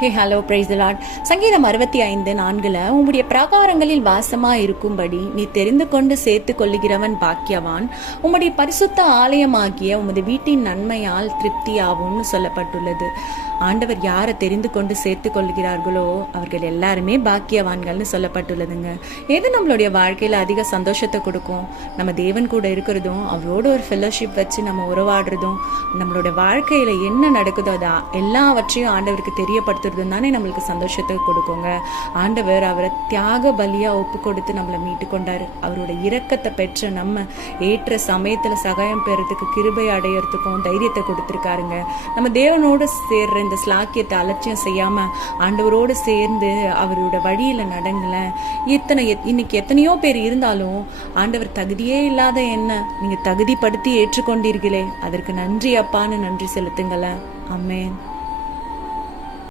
Hey hello praise the Lord. சங்கீதம் 65:4 உம்முடைய பிரகாரங்களில் வாசமா இருக்கும்படி நீ தெரிந்து கொண்டு சேர்த்து கொள்ளுகிறவன் பாக்கியவான். உம்முடைய பரிசுத்த ஆலயமாகிய உமது வீட்டின் நன்மையால் திருப்தியாகும்னு சொல்லப்பட்டுள்ளது. ஆண்டவர் யாரை தெரிந்து கொண்டு சேர்த்து கொள்கிறார்களோ அவர்கள் எல்லாருமே பாக்கியவான்கள்னு சொல்லப்பட்டுள்ளதுங்க. எது நம்மளுடைய வாழ்க்கையில அதிக சந்தோஷத்தை கொடுக்கும்? நம்ம தேவன் கூட இருக்கிறதும், அவரோட ஒரு ஃபெல்லோஷிப் வச்சு நம்ம உறவாடுறதும், நம்மளோட வாழ்க்கையில என்ன நடக்குதோ அதை எல்லாவற்றையும் ஆண்டவருக்கு தெரியப்படுத்துறதும் தானே நம்மளுக்கு சந்தோஷத்தை கொடுக்குங்க. ஆண்டவர் அவரை தியாக பலியா ஒப்பு கொடுத்து நம்மளை மீட்டு கொண்டாரு. அவரோட இரக்கத்தை பெற்ற நம்ம ஏற்ற சமயத்துல சகாயம் பெறதுக்கு, கிருபை அடையறதுக்கும் தைரியத்தை கொடுத்துருக்காருங்க. நம்ம தேவனோட சேர்ற இந்த ஸ்லாக்கியத்தை அலட்சியம் செய்யாம ஆண்டவரோடு சேர்ந்து அவரோட வழியில நடங்கல. இன்னைக்கு எத்தனையோ பேர் இருந்தாலும் ஆண்டவர் தகுதியே இல்லாத என்ன நீங்க தகுதிப்படுத்தி ஏற்றுக்கொண்டீர்களே, அதற்கு நன்றி அப்பான்னு நன்றி செலுத்துங்களேன். ஆமென்.